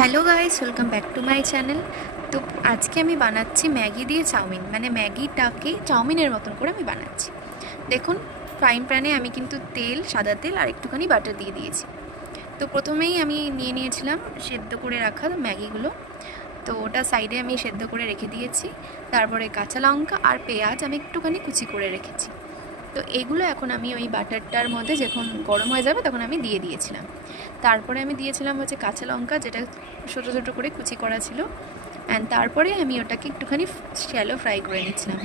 Hello guys, welcome back to my channel. তো আজকে আমি বানাচ্ছি ম্যাগি দিয়ে চাউমিন, মানে ম্যাগিটাকে চাউমিনের মতন করে আমি বানাচ্ছি। দেখুন, ফ্রাইং প্যানে আমি কিন্তু তেল, সাদা তেল আর একটুখানি বাটার দিয়ে দিয়েছি। তো প্রথমেই আমি নিয়ে নিয়েছিলাম সেদ্ধ করে রাখা ম্যাগিগুলো। তো ওটা সাইডে আমি সেদ্ধ করে রেখে দিয়েছি। তারপরে কাঁচা লঙ্কা আর পেঁয়াজ আমি একটুখানি কুচি করে রেখেছি। তো এগুলো এখন আমি ওই বাটারটার মধ্যে যখন গরম হয়ে যাবে তখন আমি দিয়ে দিয়েছিলাম। তারপরে আমি দিয়েছিলাম হচ্ছে কাঁচা লঙ্কা, যেটা ছোটো ছোটো করে কুচি করা ছিল। অ্যান্ড তারপরে আমি ওটাকে একটুখানি শ্যালো ফ্রাই করে নিচ্ছিলাম।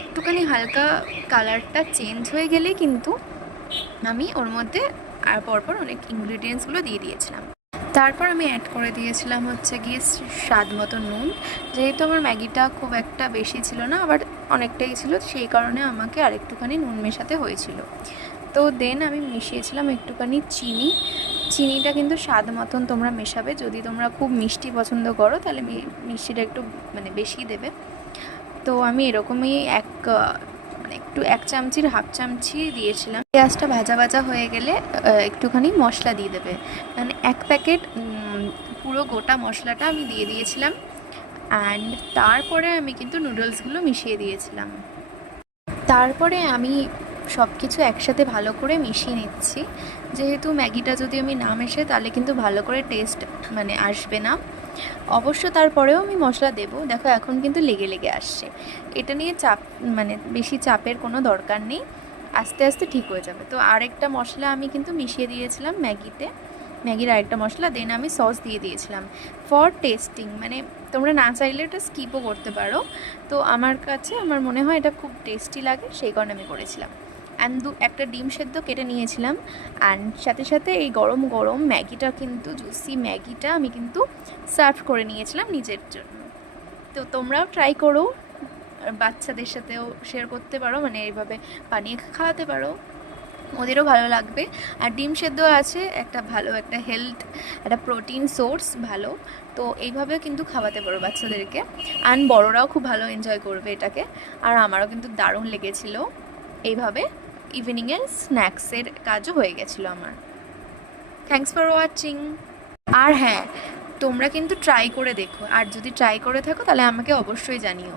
একটুখানি হালকা কালারটা চেঞ্জ হয়ে গেলে কিন্তু আমি ওর মধ্যে আর পরপর অনেক ইনগ্রিডিয়েন্টসগুলো দিয়ে দিয়েছিলাম। তারপর আমি অ্যাড করে দিয়েছিলাম হচ্ছে গিয়ে স্বাদ মতো নুন। যেহেতু আমার ম্যাগিটা খুব একটা বেশি ছিল না, আবার অনেকটাই ছিল, সেই কারণে আমাকে আরেকটুখানি নুন মেশাতে হয়েছিল। তো দেন আমি মিশিয়েছিলাম একটুখানি চিনি। চিনিটা কিন্তু স্বাদ মতন তোমরা মেশাবে। যদি তোমরা খুব মিষ্টি পছন্দ করো তাহলে মিষ্টিটা একটু মানে বেশি দেবে। তো আমি এরকমই একটু 1 চামচির হাফ চামচি দিয়েছিলাম। পেঁয়াজটা ভাজা ভাজা হয়ে গেলে একটুখানি মশলা দিয়ে দেবে, মানে 1 প্যাকেট পুরো গোটা মশলাটা আমি দিয়ে দিয়েছিলাম। অ্যান্ড তারপরে আমি কিন্তু নুডলসগুলো মিশিয়ে দিয়েছিলাম। তারপরে আমি সব কিছু একসাথে ভালো করে মিশিয়ে নিচ্ছি। যেহেতু ম্যাগিটা যদি আমি না মেশাই তাহলে কিন্তু ভালো করে টেস্ট মানে আসবে না। অবশ্য তারপরেও আমি মশলা দেবো। দেখো এখন কিন্তু লেগে লেগে আসছে। এটা নিয়ে মানে বেশি চাপের কোনো দরকার নেই, আস্তে আস্তে ঠিক হয়ে যাবে। তো আরেকটা মশলা আমি কিন্তু মিশিয়ে দিয়েছিলাম ম্যাগির আরেকটা মশলা। দেন আমি সস দিয়ে দিয়েছিলাম ফর টেস্টিং, মানে তোমরা না চাইলে এটা স্কিপও করতে পারো। তো আমার মনে হয় এটা খুব টেস্টি লাগে, সেই কারণে আমি করেছিলাম। অ্যান্ড একটা ডিম সেদ্ধ কেটে নিয়েছিলাম। অ্যান্ড সাথে সাথে এই গরম গরম ম্যাগিটা কিন্তু জুসি ম্যাগিটা আমি কিন্তু সার্ভ করে নিয়েছিলাম নিজের জন্য। তো তোমরাও ট্রাই করো, বাচ্চাদের সাথেও শেয়ার করতে পারো, মানে এইভাবে বানিয়ে খাওয়াতে পারো, ওদেরও ভালো লাগবে। আর ডিম সেদ্ধ আছে, একটা ভালো একটা একটা প্রোটিন সোর্স ভালো। তো এইভাবে কিন্তু খাওয়াতে পারো বাচ্চাদেরকে, অ্যান্ড বড়রাও খুব ভালো এনজয় করবে এটাকে। আর আমারও কিন্তু দারুণ লেগেছিলো। এইভাবে ইভিনিংয়ের স্ন্যাক্সের কাজও হয়ে গেছিলো আমার। Thanks for watching. আর হ্যাঁ, তোমরা কিন্তু ট্রাই করে দেখো, আর যদি ট্রাই করে থাকো তাহলে আমাকে অবশ্যই জানিও।